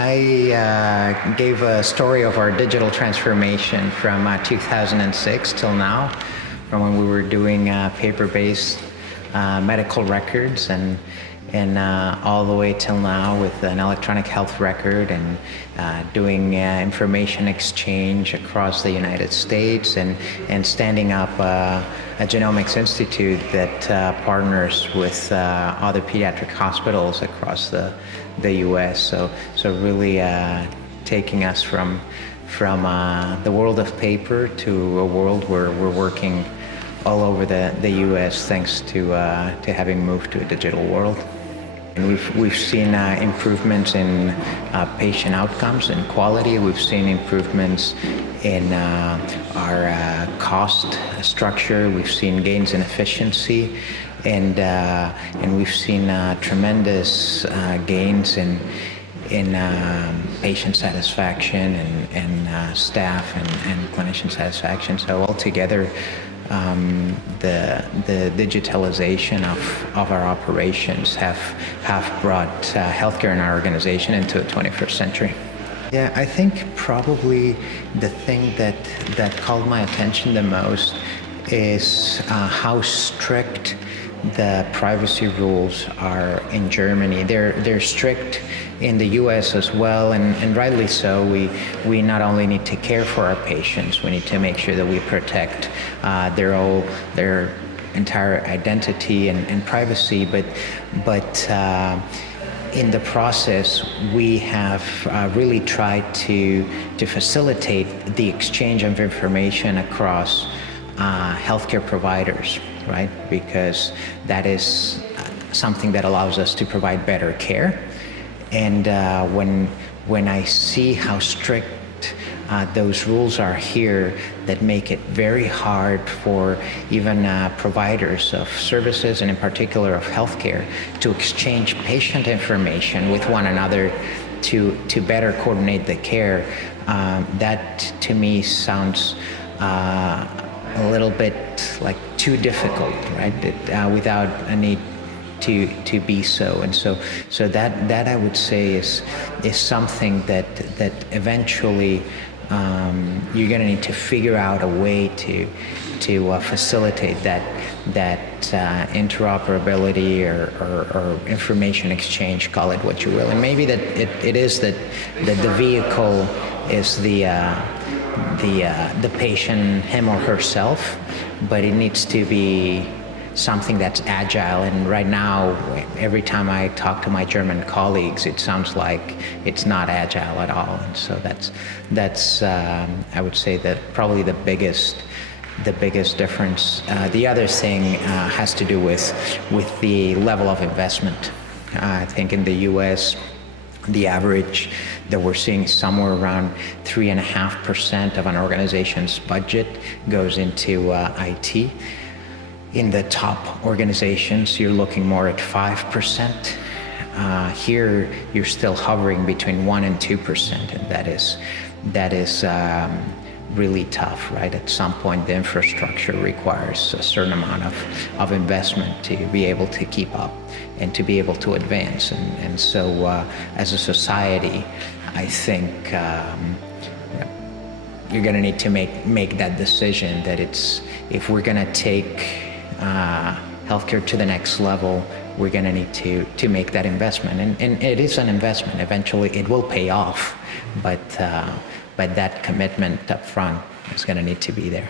I gave a story of our digital transformation from 2006 till now, from when we were doing paper-based medical records and all the way till now with an electronic health record and doing information exchange across the United States and standing up a genomics institute that partners with other pediatric hospitals across the U.S. So really taking us from the world of paper to a world where we're working all over the U.S. thanks to having moved to a digital world. And we've seen improvements in patient outcomes and quality. We've seen improvements in our cost structure. We've seen gains in efficiency, and we've seen tremendous gains in patient satisfaction and staff and clinician satisfaction. So altogether, the digitalization of our operations have brought healthcare in our organization into the 21st century. Yeah, I think probably the thing that called my attention the most is how strict the privacy rules are in Germany. They're strict in the U.S. as well, and rightly so. We not only need to care for our patients, we need to make sure that we protect their entire identity and privacy, but in the process, we have really tried to facilitate the exchange of information across healthcare providers, right? Because that is something that allows us to provide better care. And when I see how strict those rules are here, that make it very hard for even providers of services, and in particular of healthcare, to exchange patient information with one another to better coordinate the care, that to me sounds a little bit like too difficult, right? Without a need to be so. And so that I would say is something that eventually you're going to need to figure out a way to facilitate that interoperability or information exchange, call it what you will. And maybe that it is that the vehicle is the patient, him or herself, but it needs to be something that's agile. And right now, every time I talk to my German colleagues, it sounds like it's not agile at all. And so that's I would say that probably the biggest difference. The other thing has to do with the level of investment. I think in the U.S., the average that we're seeing somewhere around 3.5% of an organization's budget goes into IT. In the top organizations, you're looking more at 5%. Here, you're still hovering between 1% and 2%, and that is really tough, right? At some point, the infrastructure requires a certain amount of investment to be able to keep up and to be able to advance. And so, as a society, I think you're going to need to make that decision that if we're going to take healthcare to the next level, we're going to need to make that investment. And it is an investment. Eventually, it will pay off, but that commitment up front is going to need to be there.